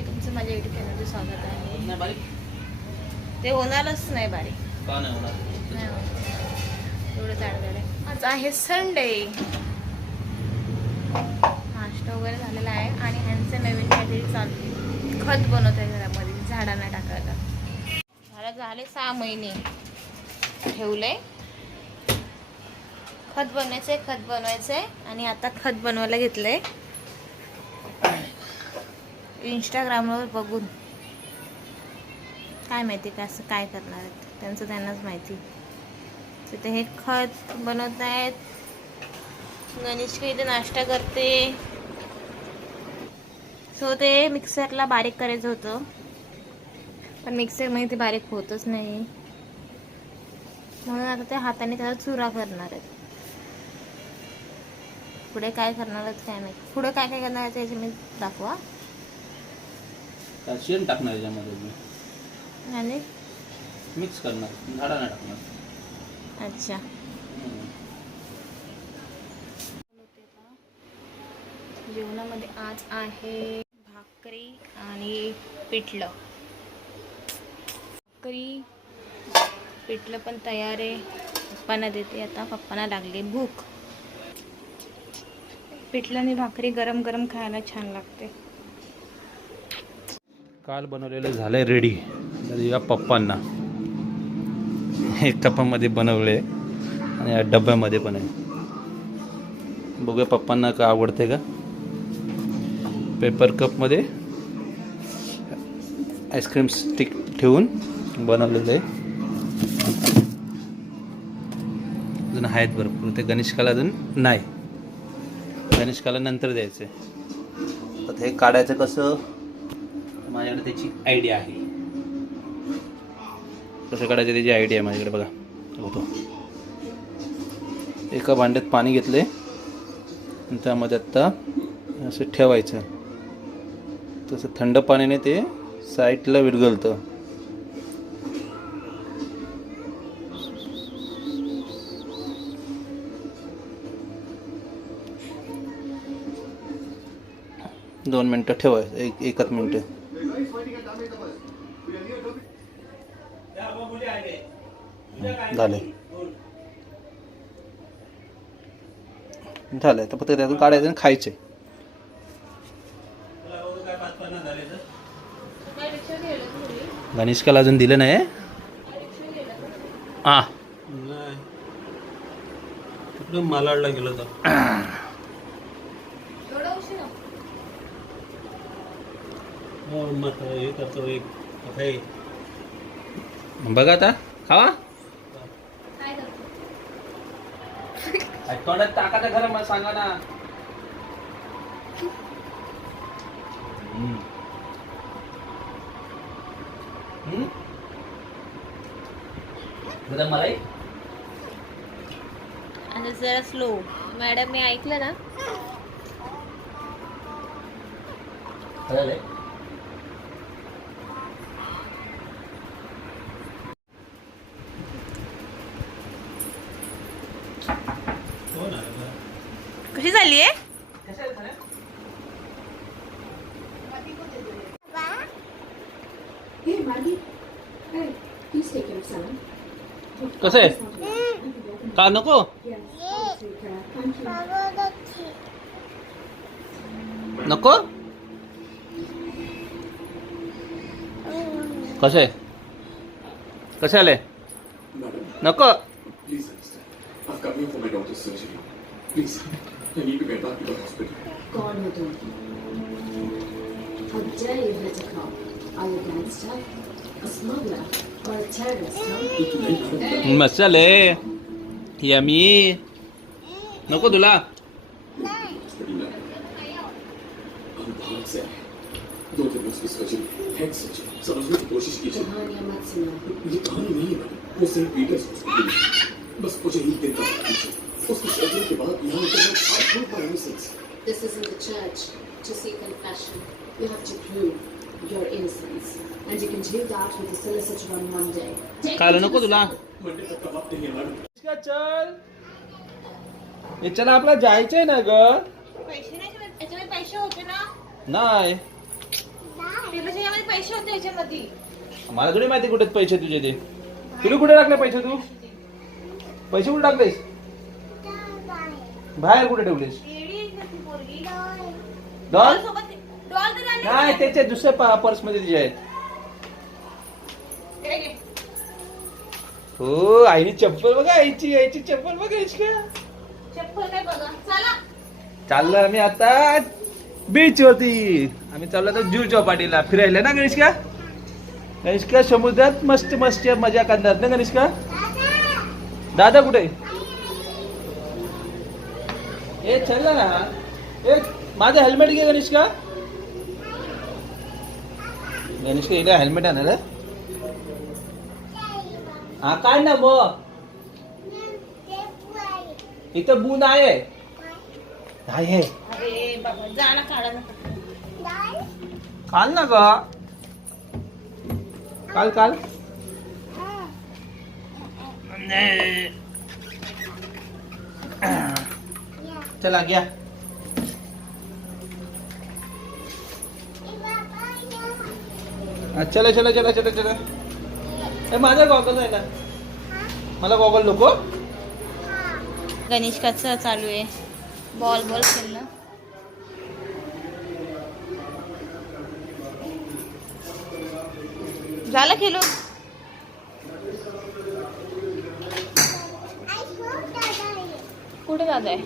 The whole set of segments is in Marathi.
मंडळी, तुमचं माझ्या युट्यूब चॅनलचं स्वागत आहे. ते होणारच नाही बारीक. का नाही होणार? नाही होणार. एवढं जाडजाड आहे. आज आहे संडे. नाश्ता वगैरे झालेला आहे आणि ह्यांचं नवीन काहीतरी चालू, खत बनवत आहे घरामध्ये झाडांना टाकायला. झाडं झाले 6 महिने ठेवलंय. खत बनवायचंय आणि आता खत बनवायला घेतलंय इंस्टाग्रामवर बघून. काय माहिती का असं काय करणार आहेत त्यांचं त्यांनाच माहिती. तर ते हे खत बनवत आहेत. गणेश इथे नाश्ता करते. सो ते मिक्सरला बारीक करायचं होतं पण मिक्सरमध्ये ते बारीक होतच नाही, म्हणून आता ते हाताने त्याला चुरा करणार आहेत. पुढे काय करणार आहेत काय माहिती. पुढे काय काय करणार आहे त्याचे मी दाखवा. शेण टाकणार याच्यामध्ये आणि मिक्स करणार, झाडांना टाकणार. अच्छा, जेवणामध्ये आज आहे भाकरी आणि पिठलं. भाकरी पिठलं पण तयार आहे. पप्पांना देते आता. पप्पांना लागली भूक. पिठलं आणि भाकरी गरम गरम खायला छान लागते. काल बनवलेलं झालंय रेडी. या पप्पांना एक कपामध्ये बनवले आणि या डब्यामध्ये पण आहे. बघूया पप्पांना का आवडते का. पेपर कपमध्ये आईस्क्रीम स्टिक ठेवून बनवलेलं आहे. अजून आहेत भरपूर. ते गणेशकाला अजून नाही, गणेशकाला नंतर द्यायचं आहे. तर हे काढायचं कसं, माझ्याकडे त्याची आयडिया आहे. कसं काढायचं त्याची आयडिया आहे माझ्याकडे. बघा होतो. एका भांड्यात पाणी घेतले आणि त्यामध्ये आत्ता असं ठेवायचं. तसं थंड पाण्याने ते साईडला विरघळतं. दोन मिनटं ठेवायचं. एकच मिनटं झाले. झालंय. तर फक्त त्यातून काढायचं आणि खायचे. गणेशकाला अजून दिलं नाही. हा तिकडे मालाडला गेलो तर हे करतो एक आहे. बघा आता खावा. तोंडात टाकायचं खरं मला सांगा ना. मलाई आणि जरा स्लो. मॅडम मी ऐकलं ना. कशी झाली आहे. कसं आहे का नको. नको कसं आहे. कसं आलंय. नको. I've come here for my daughter's surgery. Please, I need to get back to the hospital. God, no, don't. How dare you hit a cop? Are you a gangster, a smuggler, or a terrorist, huh? मसाले यमी. नको तुला. हम भारत से आए. 2 दिन में उसकी सर्जरी, हेड सर्जरी समझने की कोशिश कीजिए. कहानियां मत सुना. ये कहानी नहीं है मैडम. वो सेंट पीटर्स हॉस्पिटल में. बस मुझे एक दिन का वक्त दीजिए. उसकी सर्जरी के बाद यहाँ उतरना. I prove my innocence. This isn't the church to seek confession. You have to prove your innocence. And you can do that with the solicitor on Monday. काल नको तुला. मंडे तक का वक्त देंगे मैडम. चल हे चला आपला जायचंय ना ग. पैसे नाही. याच्यामध्ये पैसे होते ना. नाही पैसे होते ह्याच्यामध्ये. मला थोडी माहिती कुठे पैसे तुझे ते. तुला कुठे टाकले पैसे तू? पैसे कुठे टाकलेस? बाहेर कुठे ठेवलेस? डॉल नाही, त्याच्या दुसऱ्या पर्स मध्ये तुझे आहेत. हो आईची चप्पल बघा, आईची चप्पल बघा. चप्पल काय बघा. चला चाललो आम्ही आता बीच वरती. आम्ही चाललो आता जुहू चौपाटीला फिरायला ना गणेशका. गणेशका समुद्रात मस्त मस्त मजा करणार ना गणेशका. दादा कुठे? ए चल ना. ए माझं हेल्मेट घे गणेशका. गणेशका इकडे हेल्मेट आणलं. हा काय ना मग इथं बून आहे. आहे अरे बाबा जा ना, काढा ना. काल ना ग. काल काल चला घ्या. चला चला चला चला चला. माझा गॉगल आहे ना, मला गॉगल नको. गणेशकाचं चालू आहे बॉल खेळणं. झालं खेळून. कुठे दादा आहे?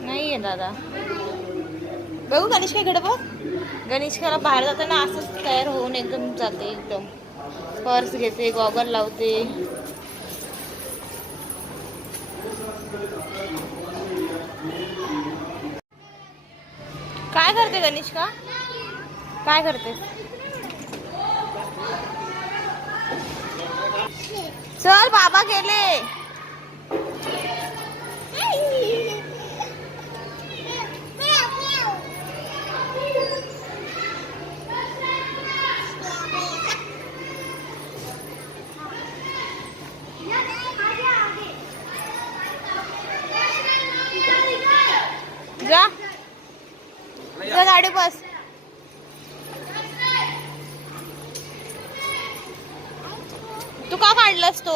नाही आहे दादा. बघू गणेशकडे बघ. गणेशकाला बाहेर जाताना असंच तयार होऊन एकदम जाते. एकदम पर्स घेते, गॉगल लावते. काय करते गणेशका? काय करते? चल बाबा गेले. जा जा गाडी बस. तू का काढलास तो?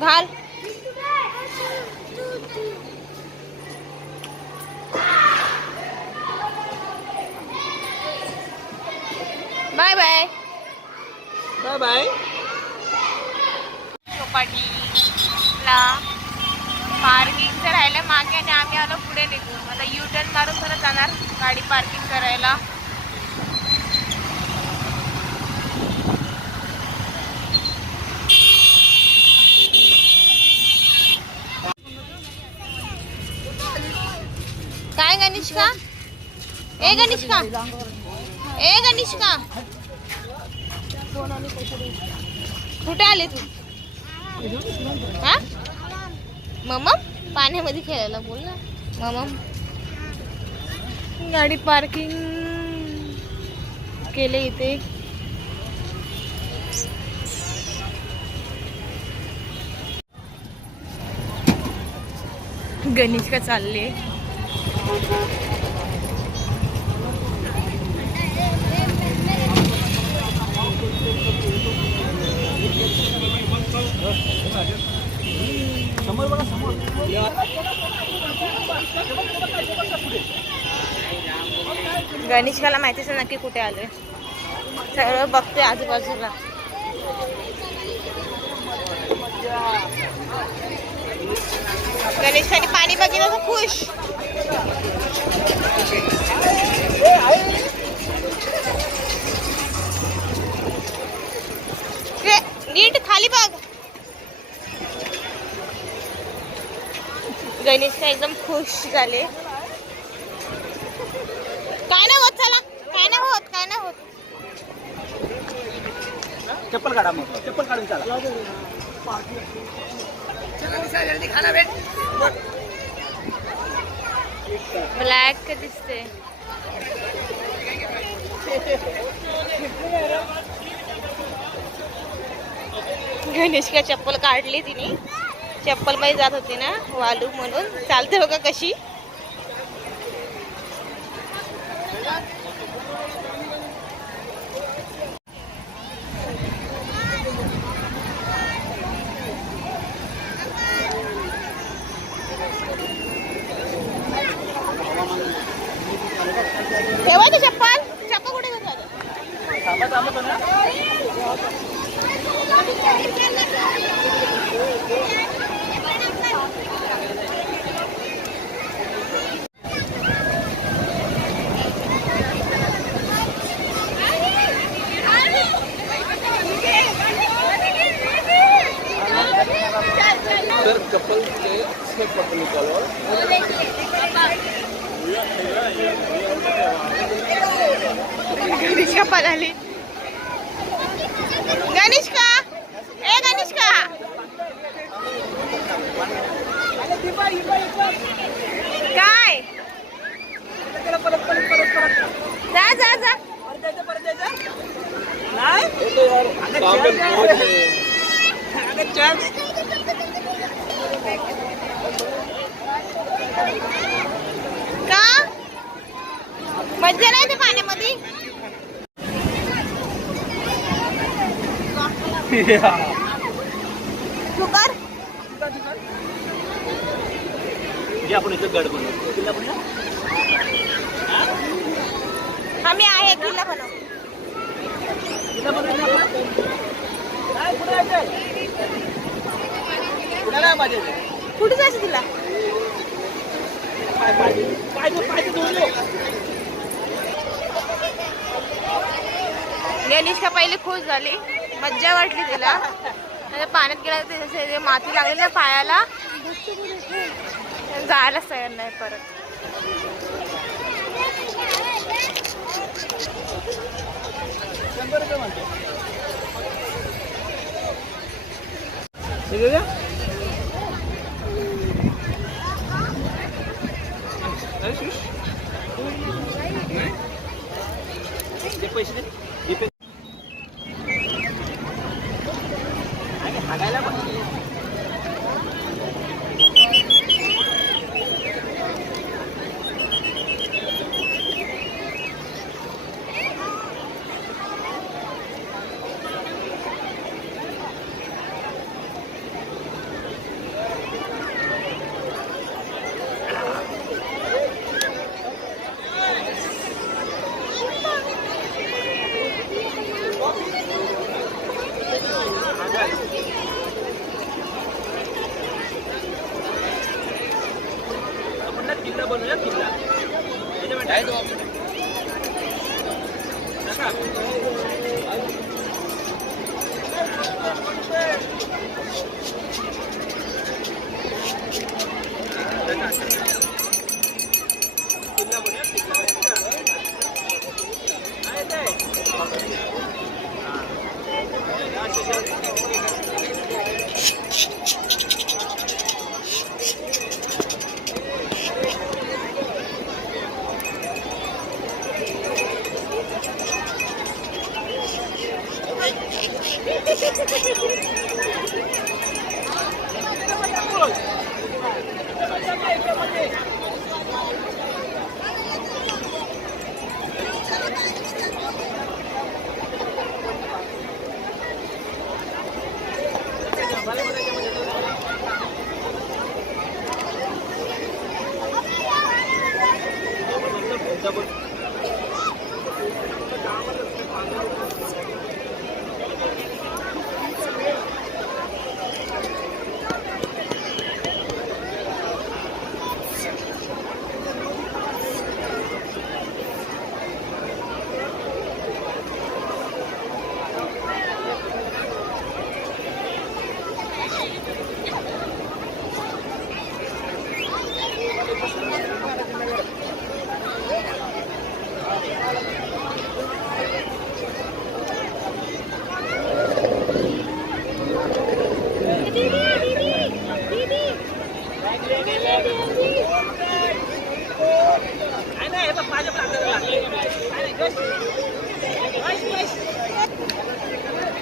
घाल. Bye bye bye bye. चौपाटीला पार्किंगचं राहिलं मागे आणि आम्ही आलो पुढे निघून. आता यू टर्न मारून परत जाणार गाडी पार्किंग करायला. काय गणेशका? ए गणेशका, ए गणेशका, कुठे आले तू? हा मम्मा पाण्यामध्ये खेळायला बोल ना. मम्मा गाडी पार्किंग केले इथे. गणेशका चालले. समोर बघा समोर. गणेशकाला माहितीच नक्की कुठे आलोय. सगळं बघतोय आजूबाजूला. गणेशकाने पाणी बघितलं तर खुश. नीट खाली बघ. गणेश एकदम खुश झाले. काय नाही होत. चला काय नाही होत, काय नाही होत. चप्पल काढा मग. चप्पल काढून चला. ब्लॅक दिसते. गणेशका चप्पल काढली तिने. चप्पल मध्ये जात होती ना वालू म्हणून. चालते बघा कशी. तर कपलचे हे फोटो निकालो. गणेश का पळाली. गणेश का ए गणेश का काय जा जा जा का मज्जा नाही ते पाण्यामध्ये. तू कर जे आपण इथं गड बनवतो किल्ला बनवला. आम्ही आहे किल्ला बनव. कुठे जायचं तुला. गणेश का पहिले खुश झाली. मज्जा वाटली तिला. पाण्यात गेला त्याचे माती लागली ना पायाला. जायलाच तयार नाही परत. पैसे दे. किल्ला बनवूया किल्ला.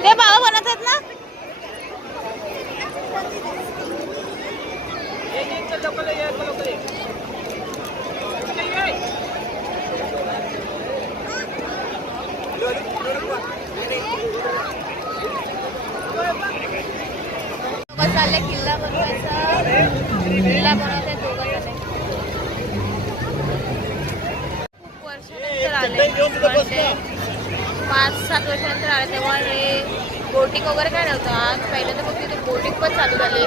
ते बाबा बनवतात ना. चालले किल्ला बनवायचा. किल्ला बनवायचा दोघं जण. खूप वर्षानंतर आले. 5-7 वर्षानंतर आले तेव्हा हे बोट बोटिंग वगैरे काय नव्हतं आज. पहिल्यांदा फक्त तिथे बोटिंग पण चालू झाली.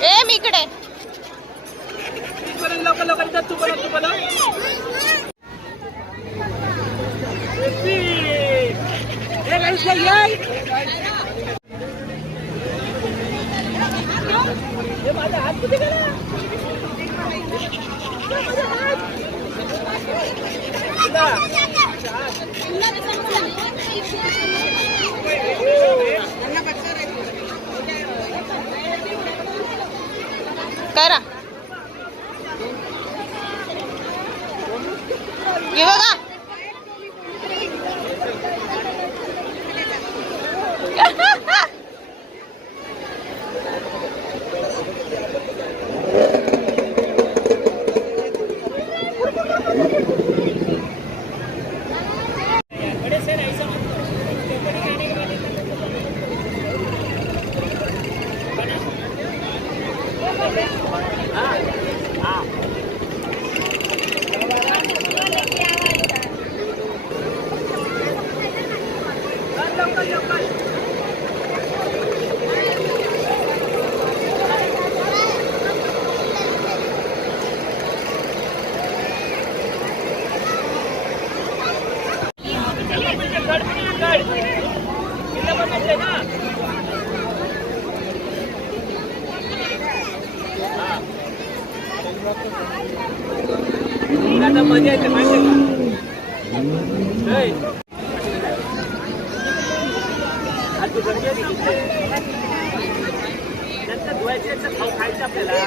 ए मी इकडे. करा हे बघा. आता मजा येते माहिती आहे का? आज गणपती नंतर धुवायचे खाऊ खायचं आपल्याला.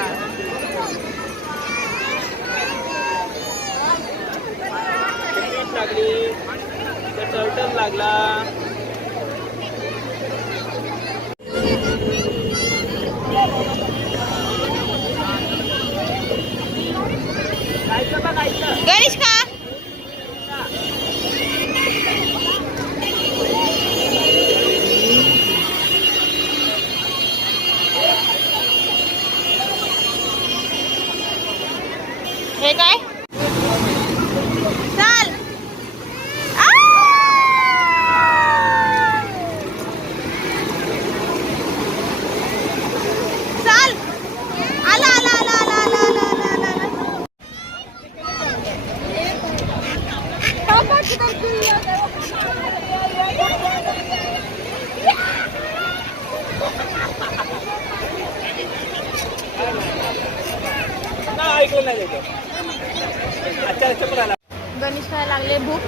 लागली टर्टल लागला. गणेश का हे काय चाल. चाल आला आला आला आला आला आला आला आला. ऐकलं नाही अच्छा आला. गणेश काय लागले भूक.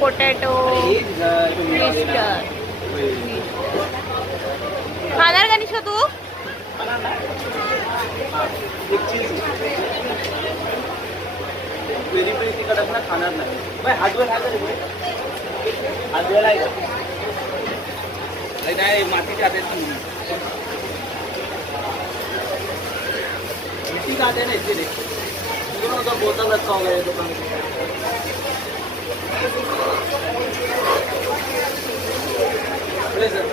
पोटॅटो ट्विस्टर खाणार गणेश का तू. पेरी पेरी तिकडं ना खाणार नाही. हातवेल हात हातवेल आहे का नाही. मातीच्या हातात मिट्टी खाते ना इथे बोतल रखा होगा ये दुकान. सर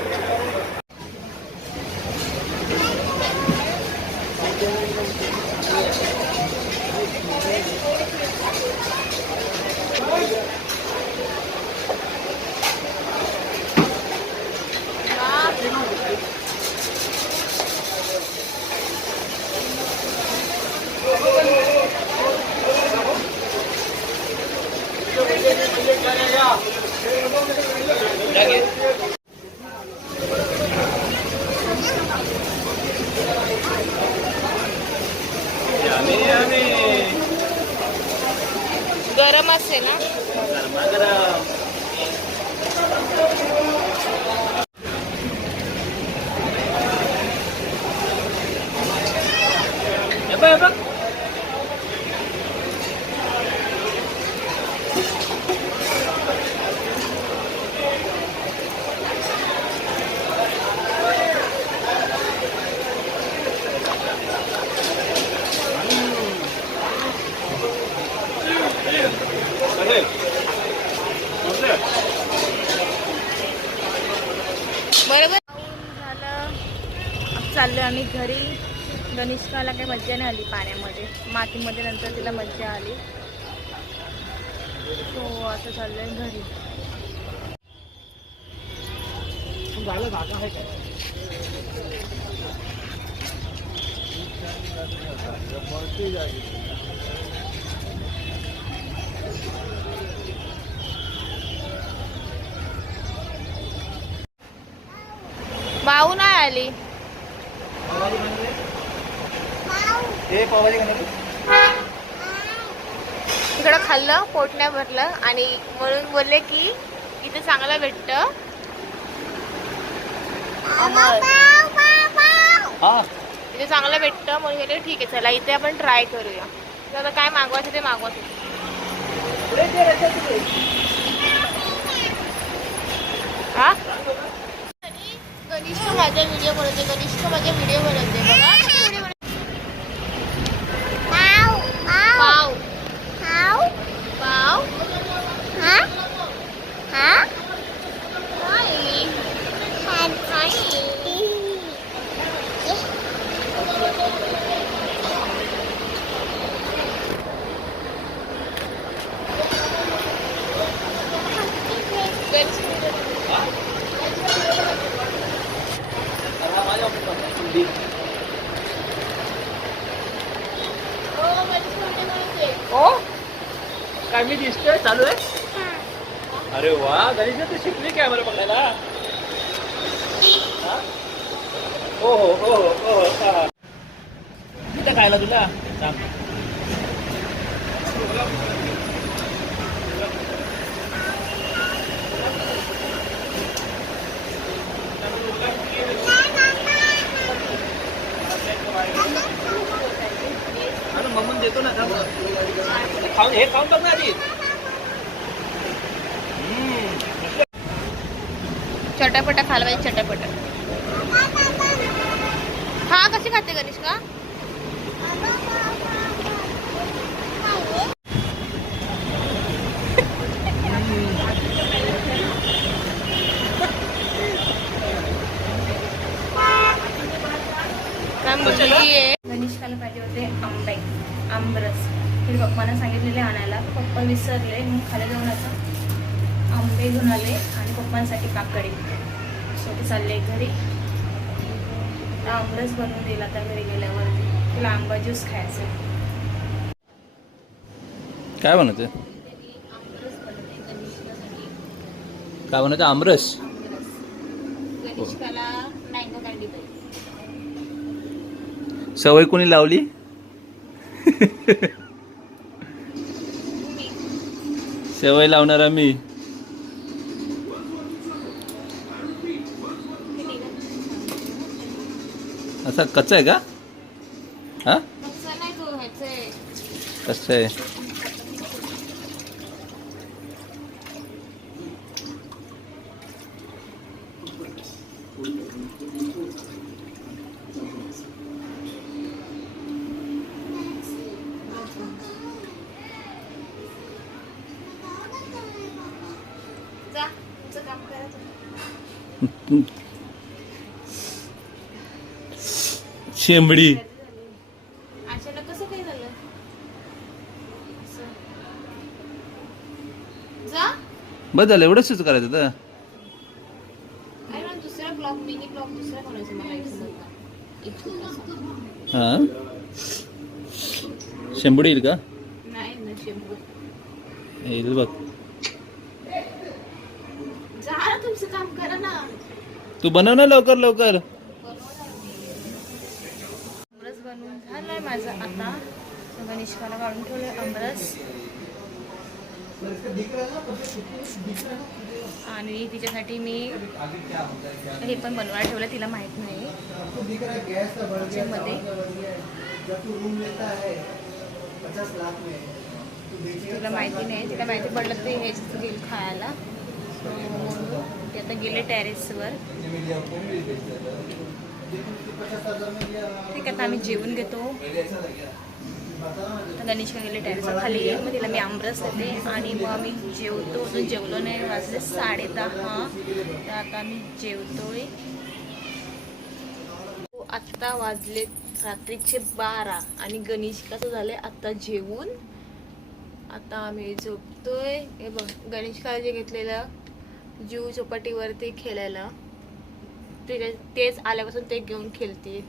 गरम असेल ना. चाललो आम्ही घरी. गणेशकाला काही मज्जा नाही आली पाण्यामध्ये, मातीमध्ये नंतर तिला मज्जा आली. सो आता चाललोय घरी. भाऊ नाही आली. हे पावभाजी खाणार तू? तिकडं खाल्लं, पोट नाही भरलं आणि म्हणून बोलले की इथे चांगलं भेटतं. हा इथे चांगलं भेटतं म्हणून बोलले ठीक आहे चला इथे आपण ट्राय करूया. तर आता काय मागवायचं ते मागवायचं. हा गणेश माझा व्हिडिओ बनवते. गणेश माझा व्हिडिओ बनवते बघा. व्हिडिओ बनवते. पाव पाव पाव हा हा ओ काय मी दिसतोय चालू आहे? अरे वा गणेश तू शिकली कॅमेरा बघायला? हा? हो हो हो हो हो. किती खायला तुला सांग. मम्मून देतो ना खाऊन हे खाऊन टाक ना आधी. चटापटा खायला पाहिजे. चटापटा हा कशी खाते गणेश का? गणेशकाला पाहिजे होते आंबरस. ते पप्पांना सांगितलेले आणायला, पप्पा विसरले. मग खाली जाऊन आता आंबे घेऊन आले आणि पप्पांसाठी काकडी. सो ते चालले घरी. आंबरस बनवून दिला आता घरी गेल्यावरती. तिला आंबा ज्यूस खायचा. काय बनवते? काय बनवते? आमरस. गणेशकाला मँगो कँडी पाहिजे. सवय कोणी लावली? सवय लावणारा मी. असा कच्चा आहे का? हा कच्चा नाही तो ह्याचं आहे. कच्चा आहे. जा तुमचं काम करायचं. शेंबडी. अचानक कसं काय झालं? जा बस झालं एवढंच करायचं तर. अरे मला दुसरा ब्लॉग मिनी ब्लॉग दुसरा बनवायचा मला एक छोटासा. हा शेंबडी येईल का? नाही ना शेंबू. येईल बघ. जा ना तुमचं काम करा ना. तू बनव ना लवकर लवकर. आमरस बनवून झालाय माझा आता. गणेशकाला काढून ठेवले आमरस. आणि तिच्यासाठी मी हे पण बनवायला ठेवलं. तिला माहित नाही मध्ये तिला माहिती नाही. तिला माहिती पडलं ते हेच घेईल खायला. ते आता गेले टेरेसवर. ठीक आहे आता आम्ही जेवून घेतो. आता गणेशका गेले टेरेसवर खाली येईल. मग तिला मी आमरस देते आणि मग आम्ही जेवतो. अजून जेवलो नाही. वाजले 10:30. तर आता आम्ही जेवतोय. आत्ता वाजले रात्रीचे 12 आणि गणेश कसं झालंय आता जेवून आता आम्ही झोपतोय. हे बघ गणेशला जे घेतलेलं जीव चौपाटीवरती खेळायला तेच आल्यापासून ते घेऊन खेळते.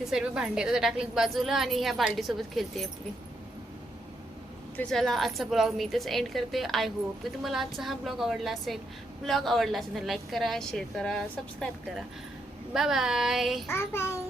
ते सर्व भांडी आता टाकलीत बाजूला आणि ह्या बाल्टीसोबत खेळते आपली. तर चला आजचा ब्लॉग मी इथेच एंड करते. आय होप की तुम्हाला आजचा हा ब्लॉग आवडला असेल. ब्लॉग आवडला असेल तर लाईक करा, शेअर करा, सबस्क्राईब करा. Bye bye.